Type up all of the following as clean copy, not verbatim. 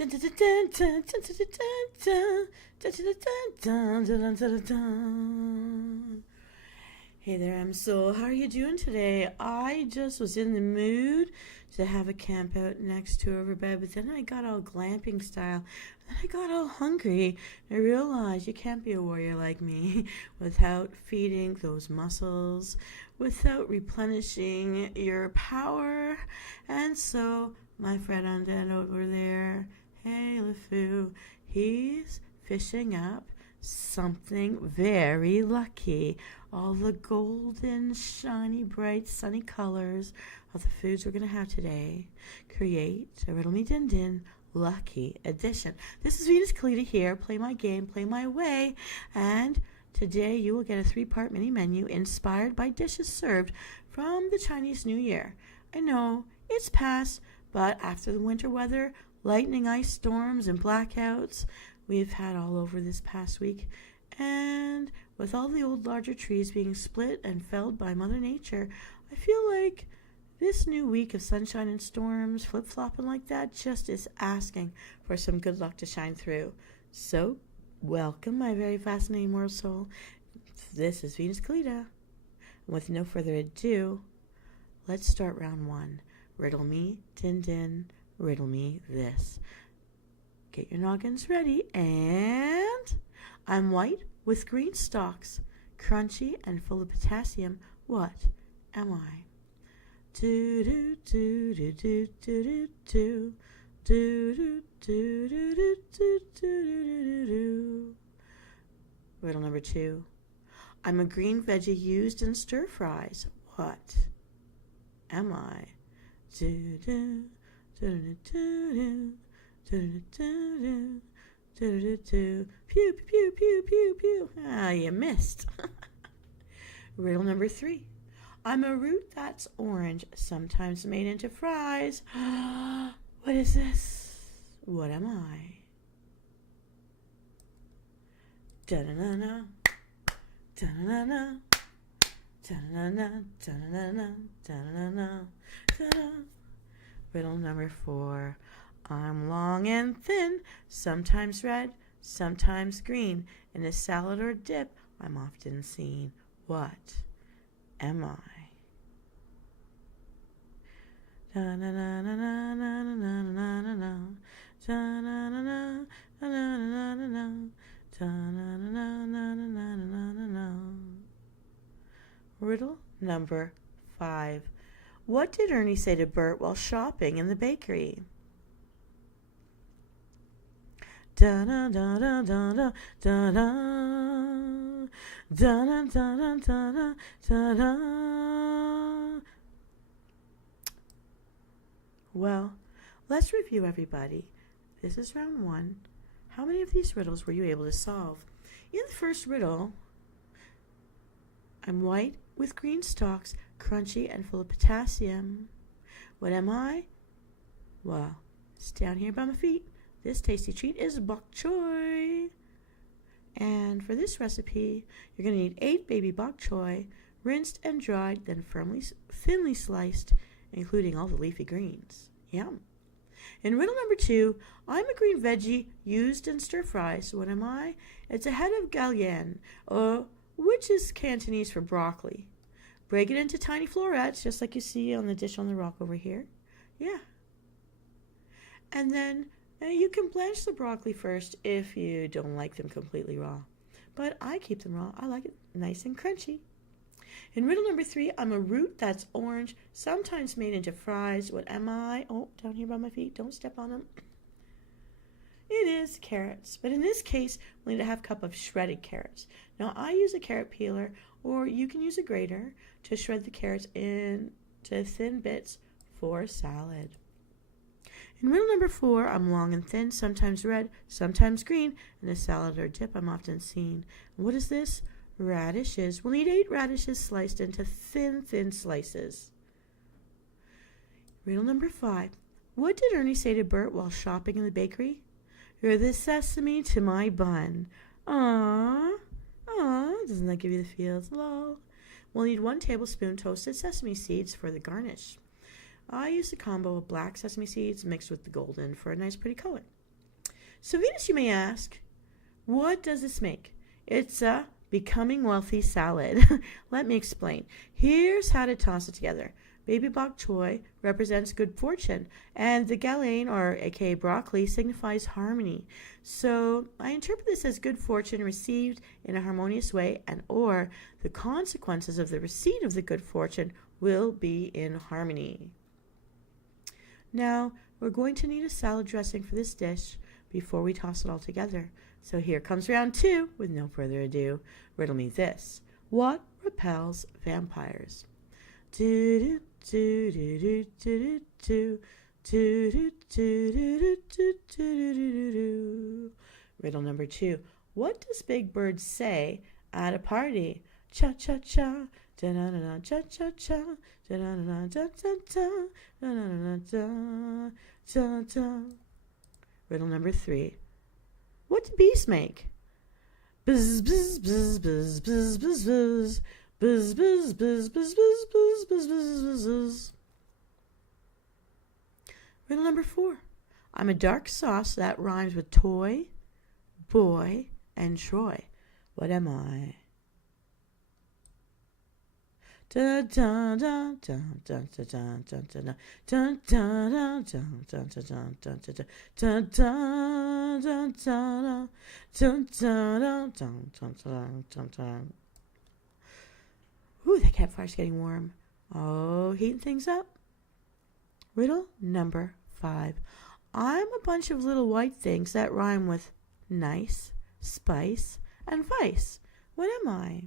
Hey there, I'm Soul. How are you doing today? I just was in the mood to have a camp out next to a riverbed, but then I got all glamping style. Then I got all hungry. I realized you can't be a warrior like me without feeding those muscles, without replenishing your power. And so my friend Undead over there, hey LeFou, he's fishing up something very lucky. All the golden, shiny, bright, sunny colors of the foods we're going to have today create a Riddle Me Din Din lucky edition. This is Venus Callida here. Play my game, play my way. And today you will get a 3-part mini menu inspired by dishes served from the Chinese New Year. I know it's past, but after the winter weather, lightning, ice storms, and blackouts we've had all over this past week, and with all the old larger trees being split and felled by Mother Nature, I feel like this new week of sunshine and storms, flip-flopping like that, just is asking for some good luck to shine through. So, welcome, my very fascinating mortal soul. This is Venus Callida. And with no further ado, let's start round 1. Riddle me, din din, riddle me this. Get your noggins ready, and I'm white with green stalks, crunchy and full of potassium. What am I? Do do do do do do do do do do do do do do do. Riddle number 2. I'm a green veggie used in stir fries. What am I? Do do do do do do. Pew, pew, pew, pew, pew, pew. Ah, you missed. Riddle number 3. I'm a root that's orange, sometimes made into fries. What is this? What am I? Da-na-na-na. Da-na-na-na. Da-na-na-na. Da-na-na-na. Da-na-na-na. Da-na. Riddle number 4. I'm long and thin, sometimes red, sometimes green. In a salad or dip, I'm often seen. What am I? Riddle number 5. What did Ernie say to Bert while shopping in the bakery? Da da da da da da da da da da da da da. Well, let's review, everybody. This is round 1. How many of these riddles were you able to solve? In the first riddle, I'm white with green stalks, crunchy and full of potassium. What am I? Well, it's down here by my feet. This tasty treat is bok choy. And for this recipe, you're going to need 8 baby bok choy, rinsed and dried, then thinly sliced, including all the leafy greens. Yum. In riddle number 2, I'm a green veggie used in stir fries. So what am I? It's a head of gallienne, which is Cantonese for broccoli. Break it into tiny florets, just like you see on the dish on the rock over here. Yeah. And then you can blanch the broccoli first if you don't like them completely raw. But I keep them raw. I like it nice and crunchy. In riddle number 3, I'm a root that's orange, sometimes made into fries. What am I? Oh, down here by my feet. Don't step on them. It is carrots. But in this case, we'll need a half cup of shredded carrots. Now, I use a carrot peeler, or you can use a grater to shred the carrots into thin bits for salad. In riddle number 4, I'm long and thin, sometimes red, sometimes green. In a salad or dip, I'm often seen. And what is this? Radishes. We'll need 8 radishes sliced into thin slices. Riddle number 5. What did Ernie say to Bert while shopping in the bakery? You're the sesame to my bun. Aww. Doesn't that give you the feels? Lol. We'll need 1 tablespoon toasted sesame seeds for the garnish. I use a combo of black sesame seeds mixed with the golden for a nice pretty color. So Venus, you may ask, what does this make? It's a becoming wealthy salad. Let me explain. Here's how to toss it together. Baby bok choy represents good fortune, and the galean, or aka broccoli, signifies harmony. So I interpret this as good fortune received in a harmonious way, and or the consequences of the receipt of the good fortune will be in harmony. Now, we're going to need a salad dressing for this dish before we toss it all together. So here comes round 2. With no further ado, riddle me this. What repels vampires? Riddle number 2. What does Big Bird say at a party? Cha cha cha, da na na cha cha cha, da na na da da da, da na na da da da. Riddle number 3. What do bees make? Buzz buzz buzz buzz buzz buzz buzz. Buzz, buzz, buzz, buzz, buzz, buzz, buzz, buzz, buzz, buzz. Riddle number 4. I'm a dark sauce that rhymes with toy, boy, and Troy. What am I? Da da da da da da da da da da da da da. Ooh, the campfire's getting warm. Oh, heating things up. Riddle number 5. I'm a bunch of little white things that rhyme with nice, spice, and vice. What am I?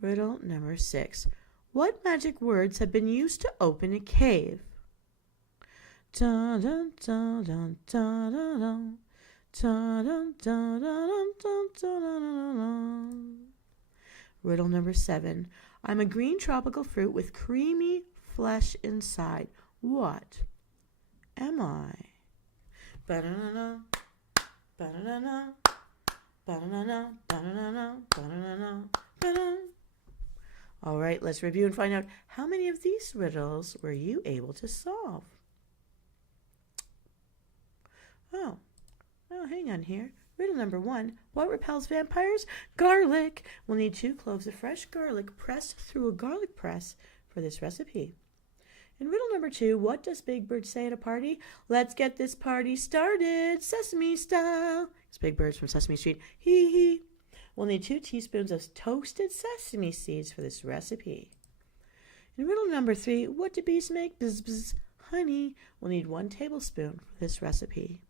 Riddle number 6. What magic words have been used to open a cave? Riddle number 7. I'm a green tropical fruit with creamy flesh inside. What am I? Ba-da-na-na, ba-da-na-na, ba-da-na-na, ba-da-na-na, ba-da-na-na, ba-da. All right, let's review and find out how many of these riddles were you able to solve. Oh, hang on here. Riddle number 1. What repels vampires? Garlic. We'll need 2 cloves of fresh garlic pressed through a garlic press for this recipe. In riddle number 2, what does Big Bird say at a party? Let's get this party started, Sesame style. It's Big Bird's from Sesame Street. Hee hee. We'll need 2 teaspoons of toasted sesame seeds for this recipe. In riddle number 3, what do bees make? Bzz, bzz, honey. We'll need 1 tablespoon for this recipe.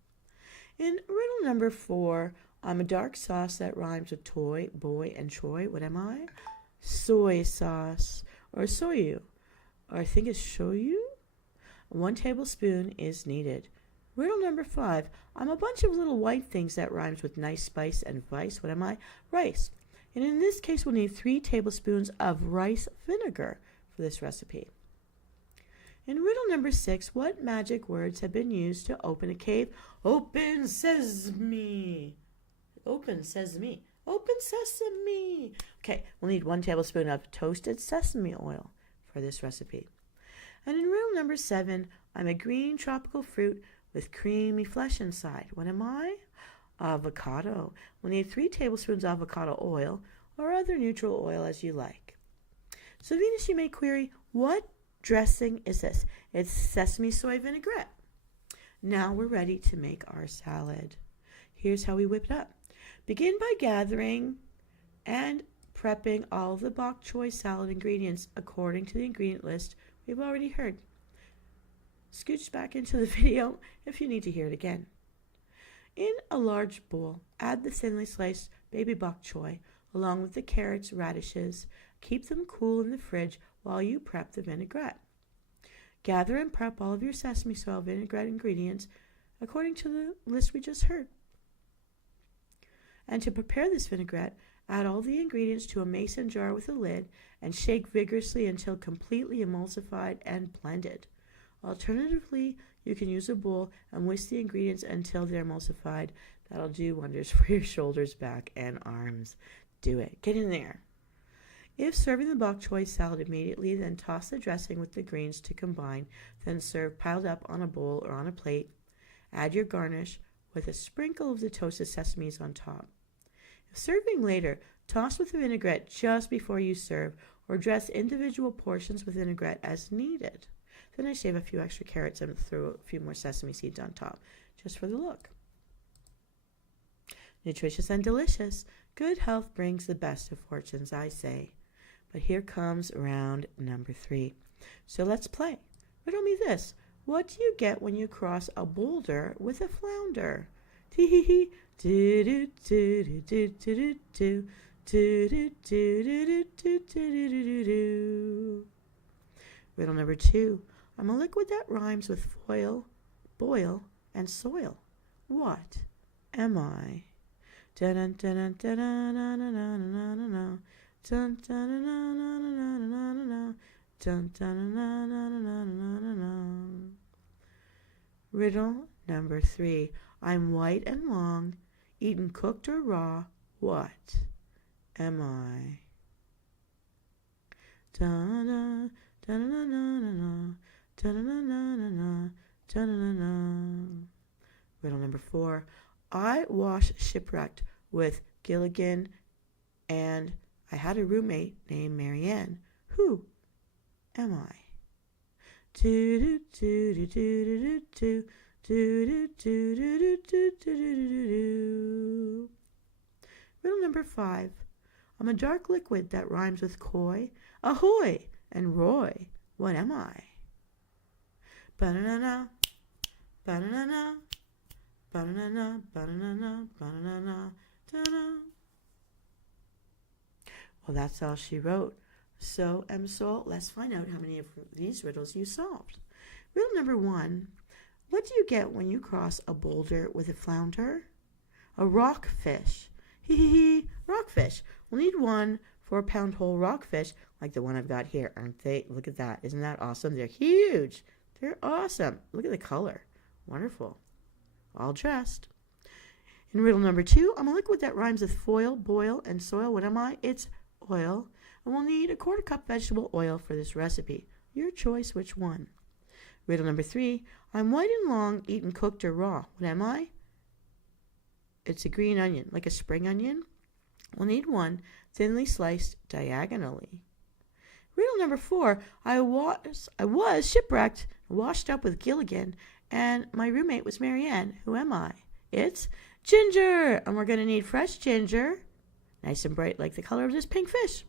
In riddle number 4, I'm a dark sauce that rhymes with toy, boy, and Troy. What am I? Soy sauce, or soyu, or I think it's shoyu. 1 tablespoon is needed. Riddle number 5, I'm a bunch of little white things that rhymes with nice, spice, and vice. What am I? Rice. And in this case, we'll need 3 tablespoons of rice vinegar for this recipe. In riddle number 6, what magic words have been used to open a cave? Open sesame. Open sesame. Open sesame. Okay, we'll need 1 tablespoon of toasted sesame oil for this recipe. And in riddle number 7, I'm a green tropical fruit with creamy flesh inside. What am I? Avocado. We'll need 3 tablespoons of avocado oil or other neutral oil as you like. So Venus, you may query, what dressing is this? It's sesame soy vinaigrette. Now we're ready to make our salad. Here's how we whip it up. Begin by gathering and prepping all of the bok choy salad ingredients according to the ingredient list we've already heard. Scooch back into the video if you need to hear it again. In a large bowl, add the thinly sliced baby bok choy along with the carrots, radishes. Keep them cool in the fridge while you prep the vinaigrette. Gather and prep all of your sesame soil vinaigrette ingredients according to the list we just heard. And to prepare this vinaigrette, add all the ingredients to a mason jar with a lid and shake vigorously until completely emulsified and blended. Alternatively, you can use a bowl and whisk the ingredients until they're emulsified. That'll do wonders for your shoulders, back, and arms. Do it. Get in there. If serving the bok choy salad immediately, then toss the dressing with the greens to combine, then serve piled up on a bowl or on a plate. Add your garnish with a sprinkle of the toasted sesames on top. If serving later, toss with the vinaigrette just before you serve, or dress individual portions with vinaigrette as needed. Then I shave a few extra carrots and throw a few more sesame seeds on top, just for the look. Nutritious and delicious. Good health brings the best of fortunes, I say. But here comes round number 3. So let's play. Riddle me this. What do you get when you cross a boulder with a flounder? Tee-hee-hee. Do-do-do-do-do-do-do. Do-do-do-do-do-do-do-do. Riddle number 2. I'm a liquid that rhymes with foil, boil, and soil. What am I? Dun dun dun dun dun dun dun dun dun dun. Riddle number 3. I'm white and long, eaten cooked or raw. What am I? Dun dun dun dun dun dun dun dun dun. Riddle number 4. I wash shipwrecked with Gilligan, and I had a roommate named Marianne. Who am I? Riddle number 5. I'm a dark liquid that rhymes with coy, ahoy, and Roy. What am I? Ba-na-na-na, ba-na-na-na. Ba-na-na, ba-na-na, ba-na-na, da-na. Well, that's all she wrote. So, let's find out how many of these riddles you solved. Riddle number 1. What do you get when you cross a boulder with a flounder? A rockfish. Hee-hee-hee, rockfish. We'll need 1 4-pound whole rockfish, like the one I've got here, aren't they? Look at that. Isn't that awesome? They're huge. They're awesome. Look at the color. Wonderful. All dressed. In riddle number 2, I'm a liquid that rhymes with foil, boil, and soil. What am I? It's oil. And we'll need a 1/4 cup vegetable oil for this recipe. Your choice, which one? Riddle number 3, I'm white and long, eaten cooked or raw. What am I? It's a green onion, like a spring onion. We'll need 1, thinly sliced diagonally. Riddle number 4, I was shipwrecked, washed up with Gilligan, and my roommate was Marianne. Who am I? It's ginger, and we're going to need fresh ginger, nice and bright like the color of this pink fish.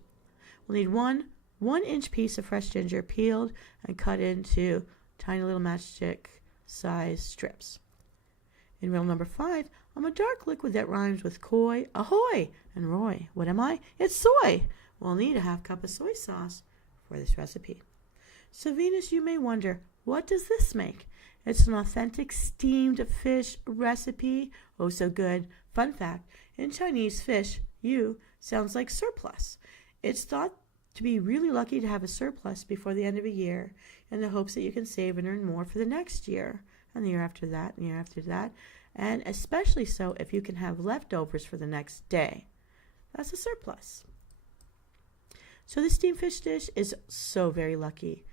We'll need 1 1-inch piece of fresh ginger, peeled and cut into tiny little matchstick size strips. In riddle number 5, I'm a dark liquid that rhymes with coy, ahoy, and Roy. What am I? It's soy. We'll need a 1/2 cup of soy sauce for this recipe. So Venus, you may wonder, what does this make? It's an authentic steamed fish recipe. Oh, so good. Fun fact, in Chinese, fish, yu, sounds like surplus. It's thought to be really lucky to have a surplus before the end of a year, in the hopes that you can save and earn more for the next year, and the year after that, and the year after that, and especially so if you can have leftovers for the next day. That's a surplus. So this steamed fish dish is so very lucky.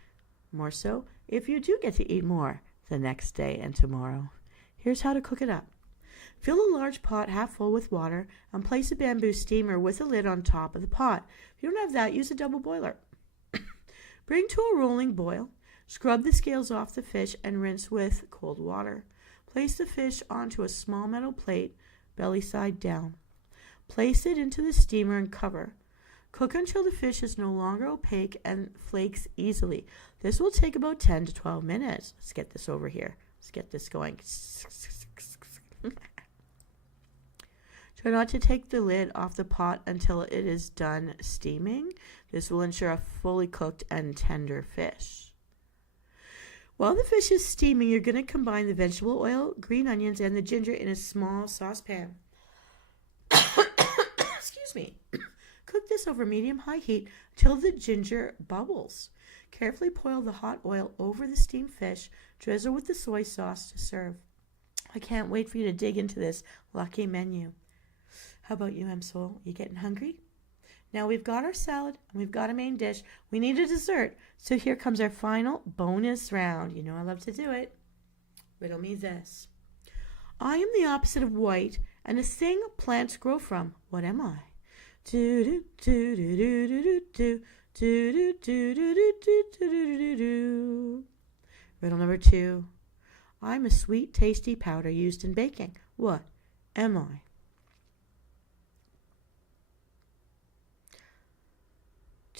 More so if you do get to eat more the next day and tomorrow. Here's how to cook it up. Fill a large pot half full with water and place a bamboo steamer with a lid on top of the pot. If you don't have that, use a double boiler. Bring to a rolling boil. Scrub the scales off the fish and rinse with cold water. Place the fish onto a small metal plate, belly side down. Place it into the steamer and cover. Cook until the fish is no longer opaque and flakes easily. This will take about 10 to 12 minutes. Let's get this over here. Let's get this going. Try not to take the lid off the pot until it is done steaming. This will ensure a fully cooked and tender fish. While the fish is steaming, you're going to combine the vegetable oil, green onions, and the ginger in a small saucepan. Excuse me. Cook this over medium-high heat until the ginger bubbles. Carefully pour the hot oil over the steamed fish. Drizzle with the soy sauce to serve. I can't wait for you to dig into this lucky menu. How about you, M Soul? You getting hungry? Now we've got our salad and we've got a main dish. We need a dessert. So here comes our final bonus round. You know I love to do it. Riddle me this. I am the opposite of white and a thing plants grow from. What am I? Do do do do do do do do do do do do do do do. Riddle number 2. I'm a sweet, tasty powder used in baking. What am I?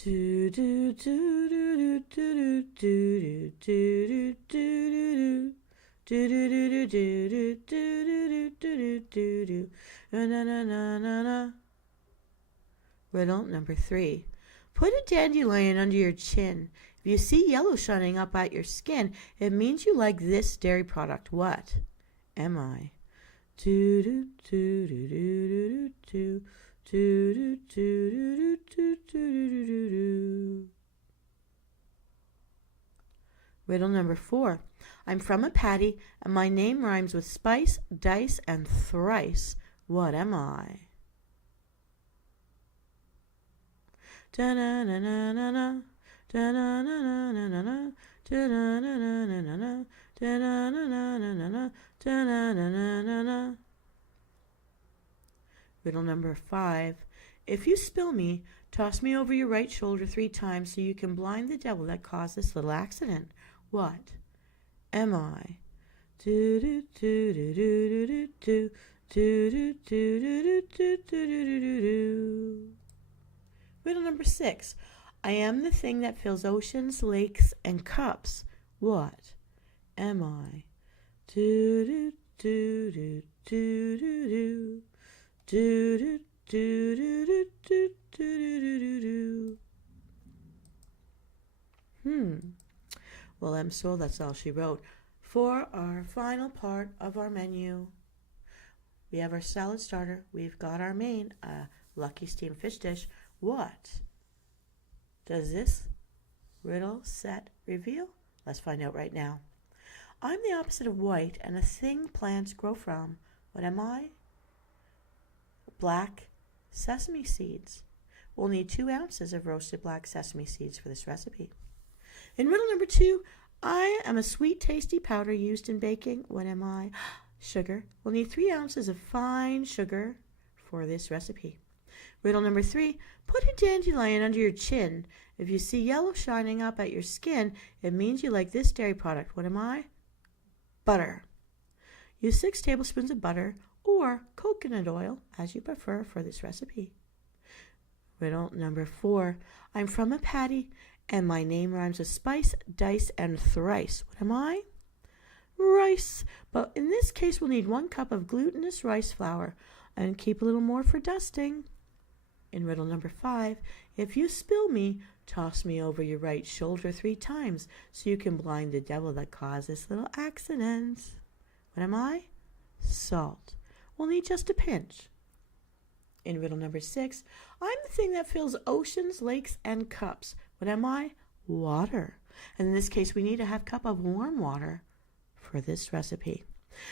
Do do do do do do do do do do do do do do do do do do do do. Na na na na na. Riddle number 3. Put a dandelion under your chin. If you see yellow shining up at your skin, it means you like this dairy product. What am I? Do do do do do do do do do do do do do do. Riddle number 4. I'm from a patty, and my name rhymes with spice, dice, and thrice. What am I? Da-na-na-na-na-na, da-na-na-na-na-na, da-na-na-na-na-na, da-na-na-na-na-na, da-na-na-na-na-na. Riddle number 5. If you spill me, toss me over your right shoulder 3 times so you can blind the devil that caused this little accident. What am I? Do do do do do do do do do do do do do do do. Riddle number 6. I am the thing that fills oceans, lakes, and cups. What am I? Do do do do do do do do do do do do do do do. Well, I'm so that's all she wrote. For our final part of our menu, we have our salad starter. We've got our main, lucky steamed fish dish. What does this riddle set reveal? Let's find out right now. I'm the opposite of white and a thing plants grow from. What am I? Black sesame seeds. We'll need 2 ounces of roasted black sesame seeds for this recipe. In riddle number 2, I am a sweet, tasty powder used in baking. What am I? Sugar. We'll need 3 ounces of fine sugar for this recipe. Riddle number 3, put a dandelion under your chin. If you see yellow shining up at your skin, it means you like this dairy product. What am I? Butter. Use 6 tablespoons of butter or coconut oil, as you prefer, for this recipe. Riddle number 4, I'm from a patty, and my name rhymes with spice, dice, and thrice. What am I? Rice. But in this case, we'll need 1 cup of glutinous rice flour, and keep a little more for dusting. In riddle number 5, if you spill me, toss me over your right shoulder 3 times so you can blind the devil that caused this little accident. What am I? Salt. We'll need just a pinch. In riddle number 6, I'm the thing that fills oceans, lakes, and cups. What am I? Water. And in this case, we need a half cup of warm water for this recipe.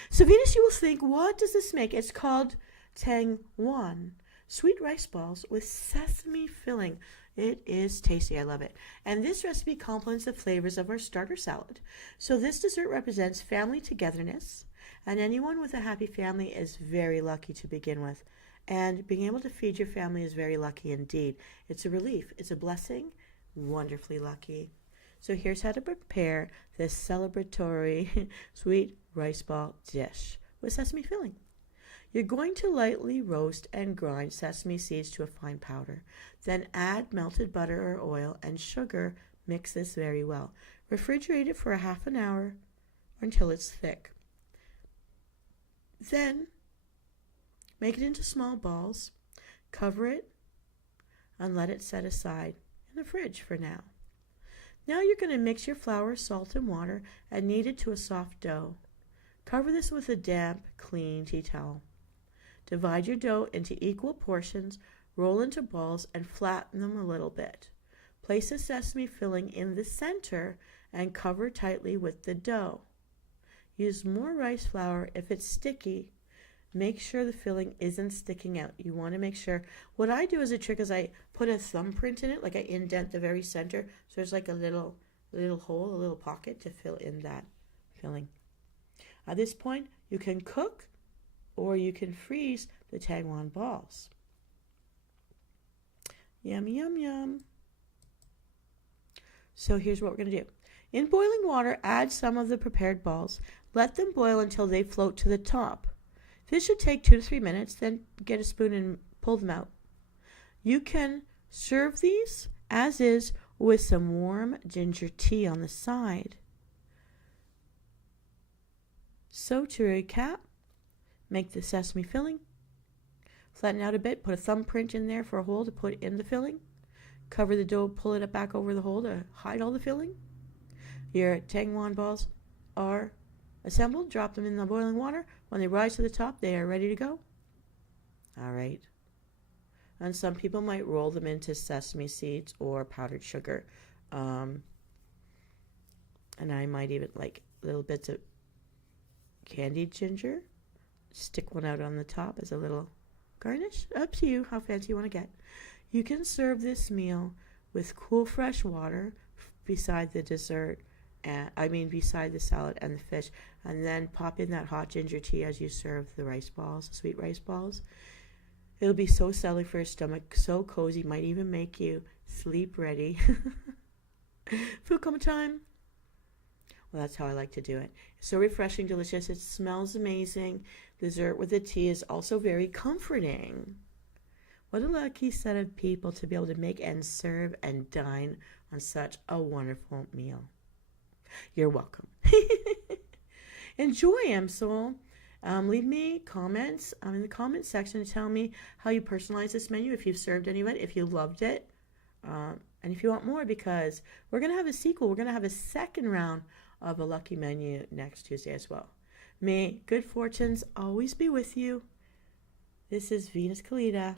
So Venus, you will think, what does this make? It's called Tang Wan. Sweet rice balls with sesame filling. It is tasty. I love it. And this recipe complements the flavors of our starter salad. So this dessert represents family togetherness, and anyone with a happy family is very lucky to begin with. And being able to feed your family is very lucky indeed. It's a relief. It's a blessing. Wonderfully lucky. So here's how to prepare this celebratory sweet rice ball dish with sesame filling. You're going to lightly roast and grind sesame seeds to a fine powder. Then add melted butter or oil and sugar. Mix this very well. Refrigerate it for a half an hour until it's thick. Then make it into small balls, cover it, and let it set aside in the fridge for now. Now you're going to mix your flour, salt, and water and knead it to a soft dough. Cover this with a damp, clean tea towel. Divide your dough into equal portions, roll into balls, and flatten them a little bit. Place the sesame filling in the center and cover tightly with the dough. Use more rice flour if it's sticky make sure the filling isn't sticking out. You want to make sure. What I do as a trick is I put a thumbprint in it, like I indent the very center, so there's like a little hole, a little pocket to fill in that filling. At this point, you can cook or you can freeze the Taiwan balls. Yum, yum, yum. So here's what we're going to do. In boiling water, add some of the prepared balls. Let them boil until they float to the top. This should take 2 to 3 minutes, then get a spoon and pull them out. You can serve these as is with some warm ginger tea on the side. So to recap, make the sesame filling. Flatten out a bit, put a thumbprint in there for a hole to put in the filling. Cover the dough, pull it up back over the hole to hide all the filling. Your Taiwan balls are assembled. Drop them in the boiling water. When they rise to the top, they are ready to go. All right. And some people might roll them into sesame seeds or powdered sugar. And I might even like little bits of candied ginger. Stick one out on the top as a little garnish. Up to you how fancy you want to get. You can serve this meal with cool fresh water beside the dessert. Beside the salad and the fish, and then pop in that hot ginger tea as you serve the rice balls, sweet rice balls. It'll be so settled for your stomach, so cozy, might even make you sleep ready. Food coma time. Well, that's how I like to do it. It's so refreshing, delicious. It smells amazing. Dessert with the tea is also very comforting. What a lucky set of people to be able to make and serve and dine on such a wonderful meal. You're welcome. Enjoy, MSOL. Leave me comments in the comment section to tell me how you personalize this menu, if you've served anyone, if you loved it, and if you want more, because we're going to have a sequel. We're going to have a second round of a lucky menu next Tuesday as well. May good fortunes always be with you. This is Venus Callida.